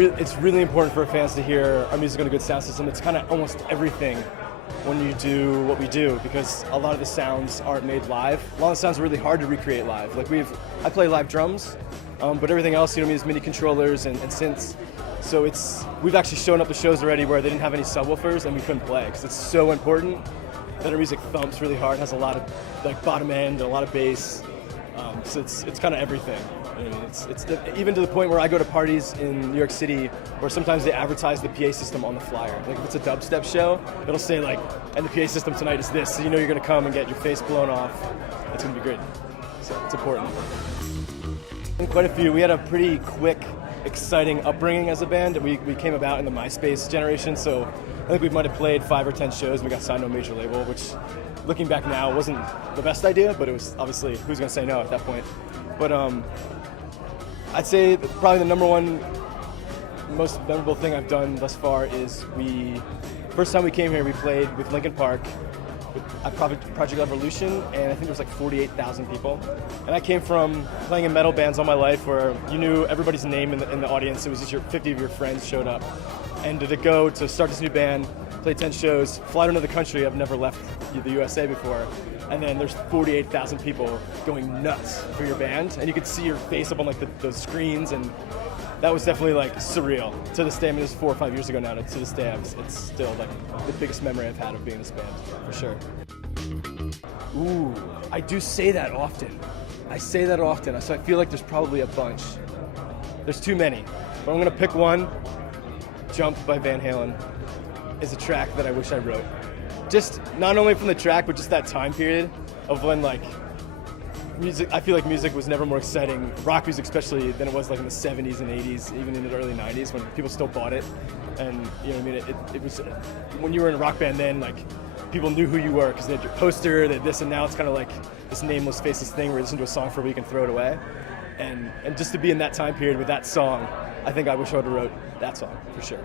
it's really important for fans to hear our music on a good sound system. It's kind of almost everything when you do what we do, because a lot of the sounds aren't made live. A lot of the sounds are really hard to recreate live. Like I play live drums, but everything else, is MIDI controllers and synths. So we've actually shown up to shows already where they didn't have any subwoofers and we couldn't play, because it's so important that our music thumps really hard, has a lot of like bottom end and a lot of bass. So it's kind of everything. It's even to the point where I go to parties in New York City where sometimes they advertise the PA system on the flyer. Like if it's a dubstep show, it'll say like, and the PA system tonight is this, so you're gonna come and get your face blown off. It's gonna be great. So it's important. And quite a few. We had a pretty quick, exciting upbringing as a band. We came about in the MySpace generation, so I think we might have played 5 or 10 shows and we got signed to a major label, which looking back now wasn't the best idea, but it was obviously, who's gonna say no at that point. But I'd say probably the number one most memorable thing I've done thus far is first time we came here, we played with Linkin Park at Project Evolution, and I think there was like 48,000 people. And I came from playing in metal bands all my life where you knew everybody's name in the audience. It was just 50 of your friends showed up. And to go to start this new band, play 10 shows, fly to another country, I've never left the USA before, and then there's 48,000 people going nuts for your band, and you could see your face up on like those screens, and that was definitely like surreal. To this day, I mean, it was 4 or 5 years ago now, to this day it's still like the biggest memory I've had of being in this band, for sure. Ooh, I do say that often. So I feel like there's probably a bunch. There's too many, but I'm gonna pick one. Jump by Van Halen is a track that I wish I wrote. Just not only from the track, but just that time period of when like music, I feel like music was never more exciting, rock music especially, than it was like in the 70s and 80s, even in the early 90s when people still bought it. And it was, when you were in a rock band then, like people knew who you were because they had your poster, they had this, and now it's kind of like this nameless, faceless thing where you listen to a song for a week and throw it away. And just to be in that time period with that song, I think I wish I would have wrote that song, for sure.